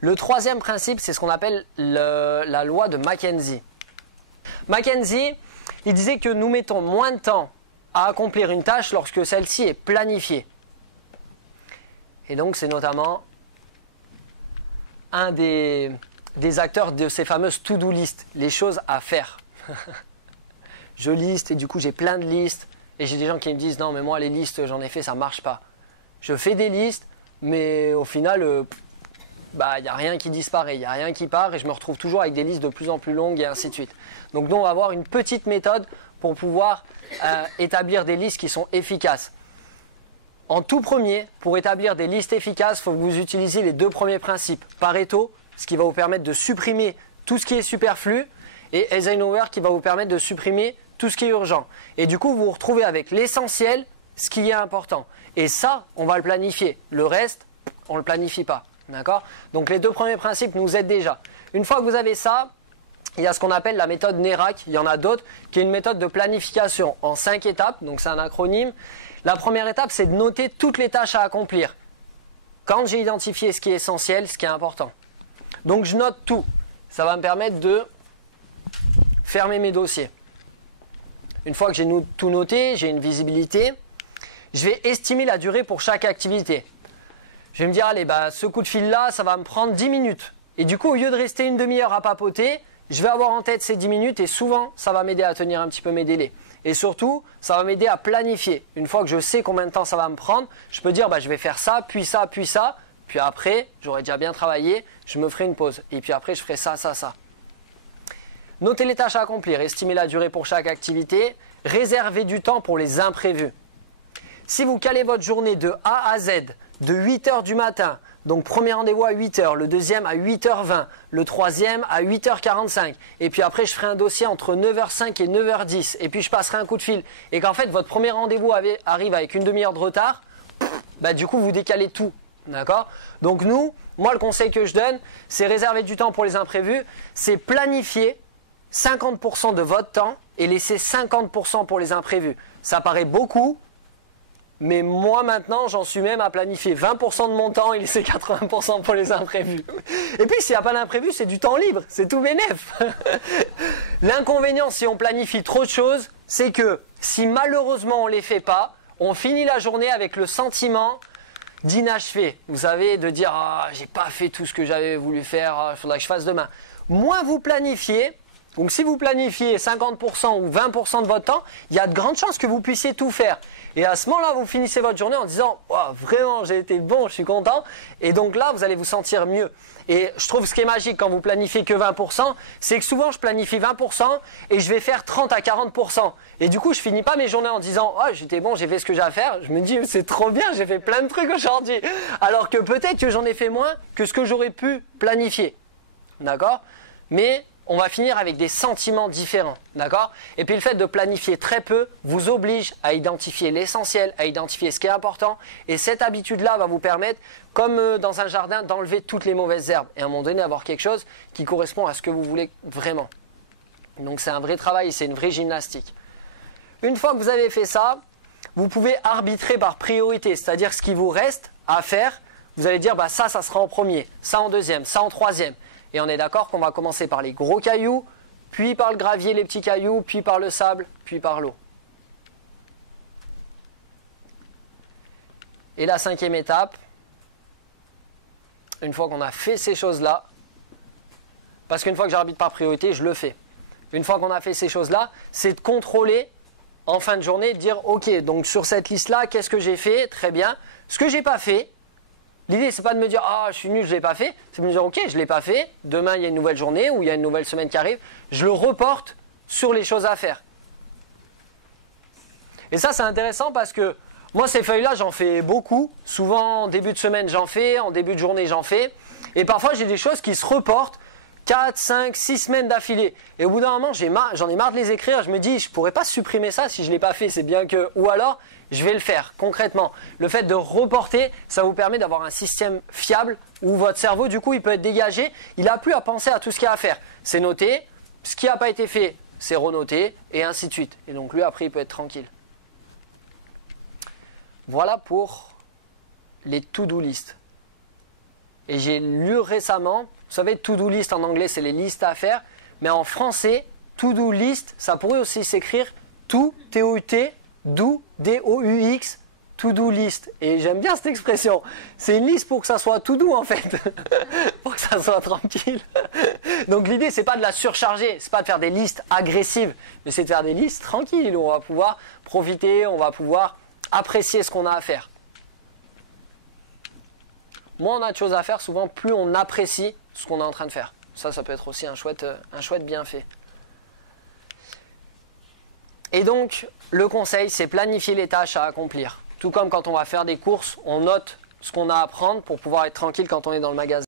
Le troisième principe, c'est ce qu'on appelle la loi de Mackenzie. Mackenzie, il disait que nous mettons moins de temps à accomplir une tâche lorsque celle-ci est planifiée. Et donc c'est notamment un des acteurs de ces fameuses to-do list, les choses à faire. Je liste et du coup j'ai plein de listes et j'ai des gens qui me disent non mais moi les listes j'en ai fait, ça marche pas. Je fais des listes mais au final il n'y a rien qui disparaît, il n'y a rien qui part et je me retrouve toujours avec des listes de plus en plus longues et ainsi de suite. Donc nous on va avoir une petite méthode pour pouvoir établir des listes qui sont efficaces. En tout premier, pour établir des listes efficaces, il faut que vous utilisiez les deux premiers principes. Pareto, ce qui va vous permettre de supprimer tout ce qui est superflu, et Eisenhower qui va vous permettre de supprimer tout ce qui est urgent. Et du coup, vous vous retrouvez avec l'essentiel, ce qui est important. Et ça, on va le planifier. Le reste, on ne le planifie pas. D'accord ? Donc les deux premiers principes nous aident déjà. Une fois que vous avez ça, il y a ce qu'on appelle la méthode NERAC, il y en a d'autres, qui est une méthode de planification en 5 étapes, donc c'est un acronyme. La première étape, c'est de noter toutes les tâches à accomplir. Quand j'ai identifié ce qui est essentiel, ce qui est important. Donc je note tout. Ça va me permettre de fermer mes dossiers. Une fois que j'ai tout noté, j'ai une visibilité, je vais estimer la durée pour chaque activité. Je vais me dire, allez, ce coup de fil-là, ça va me prendre 10 minutes. Et du coup, au lieu de rester une demi-heure à papoter, je vais avoir en tête ces 10 minutes et souvent, ça va m'aider à tenir un petit peu mes délais. Et surtout, ça va m'aider à planifier. Une fois que je sais combien de temps ça va me prendre, je peux dire je vais faire ça, puis ça, puis ça. Puis après, j'aurai déjà bien travaillé, je me ferai une pause. Et puis après, je ferai ça, ça, ça. Notez les tâches à accomplir, estimez la durée pour chaque activité, réservez du temps pour les imprévus. Si vous calez votre journée de A à Z, de 8h du matin, donc premier rendez-vous à 8h, le deuxième à 8h20, le troisième à 8h45, et puis après je ferai un dossier entre 9h05 et 9h10, et puis je passerai un coup de fil, et qu'en fait votre premier rendez-vous arrive avec une demi-heure de retard, du coup vous décalez tout, d'accord ? Donc moi le conseil que je donne, c'est réserver du temps pour les imprévus, c'est planifier 50% de votre temps et laisser 50% pour les imprévus. Ça paraît beaucoup, mais moi maintenant j'en suis même à planifier 20% de mon temps et laisser 80% pour les imprévus. Et puis s'il n'y a pas d'imprévu, c'est du temps libre, c'est tout bénef. L'inconvénient si on planifie trop de choses, c'est que si malheureusement on ne les fait pas, on finit la journée avec le sentiment d'inachevé. Vous savez, de dire j'ai pas fait tout ce que j'avais voulu faire, il faudra que je fasse demain. Moins vous planifiez, donc si vous planifiez 50% ou 20% de votre temps, il y a de grandes chances que vous puissiez tout faire. Et à ce moment-là, vous finissez votre journée en disant vraiment j'ai été bon, je suis content. Et donc là, vous allez vous sentir mieux. Et je trouve ce qui est magique quand vous planifiez que 20%, c'est que souvent je planifie 20% et je vais faire 30 à 40%. Et du coup, je finis pas mes journées en disant j'étais bon, j'ai fait ce que j'ai à faire. Je me dis c'est trop bien, j'ai fait plein de trucs aujourd'hui. Alors que peut-être que j'en ai fait moins que ce que j'aurais pu planifier. D'accord ? Mais on va finir avec des sentiments différents, d'accord ? Et puis le fait de planifier très peu vous oblige à identifier l'essentiel, à identifier ce qui est important. Et cette habitude-là va vous permettre, comme dans un jardin, d'enlever toutes les mauvaises herbes. Et à un moment donné, avoir quelque chose qui correspond à ce que vous voulez vraiment. Donc c'est un vrai travail, c'est une vraie gymnastique. Une fois que vous avez fait ça, vous pouvez arbitrer par priorité, c'est-à-dire ce qui vous reste à faire. Vous allez dire, ça sera en premier, ça en deuxième, ça en troisième. Et on est d'accord qu'on va commencer par les gros cailloux, puis par le gravier, les petits cailloux, puis par le sable, puis par l'eau. Et la cinquième étape, une fois qu'on a fait ces choses-là, parce qu'une fois que j'arbitre par priorité, je le fais. Une fois qu'on a fait ces choses-là, c'est de contrôler en fin de journée, de dire ok, donc sur cette liste-là, qu'est-ce que j'ai fait ? Très bien. Ce que j'ai pas fait, l'idée, c'est pas de me dire je suis nul, je l'ai pas fait. C'est de me dire ok, je l'ai pas fait. Demain, il y a une nouvelle journée ou il y a une nouvelle semaine qui arrive. Je le reporte sur les choses à faire. Et ça, c'est intéressant parce que moi, ces feuilles-là, j'en fais beaucoup. Souvent, en début de semaine, j'en fais. En début de journée, j'en fais. Et parfois, j'ai des choses qui se reportent 4, 5, 6 semaines d'affilée. Et au bout d'un moment, j'en ai marre de les écrire. Je me dis, je pourrais pas supprimer ça si je l'ai pas fait. C'est bien que... Ou alors, je vais le faire concrètement. Le fait de reporter, ça vous permet d'avoir un système fiable où votre cerveau, du coup, il peut être dégagé. Il n'a plus à penser à tout ce qu'il y a à faire. C'est noté. Ce qui n'a pas été fait, c'est renoté. Et ainsi de suite. Et donc, lui, après, il peut être tranquille. Voilà pour les to-do list. Et j'ai lu récemment, vous savez, to-do list en anglais, c'est les listes à faire. Mais en français, to-do list, ça pourrait aussi s'écrire to, T-O-U-T, do, D-O-U-X, to-do list. Et j'aime bien cette expression. C'est une liste pour que ça soit tout doux en fait. Pour que ça soit tranquille. Donc l'idée, c'est pas de la surcharger, c'est pas de faire des listes agressives, mais c'est de faire des listes tranquilles où on va pouvoir profiter, on va pouvoir apprécier ce qu'on a à faire. Moins on a de choses à faire, souvent plus on apprécie ce qu'on est en train de faire. Ça peut être aussi un chouette bienfait. Et donc, le conseil, c'est planifier les tâches à accomplir. Tout comme quand on va faire des courses, on note ce qu'on a à prendre pour pouvoir être tranquille quand on est dans le magasin.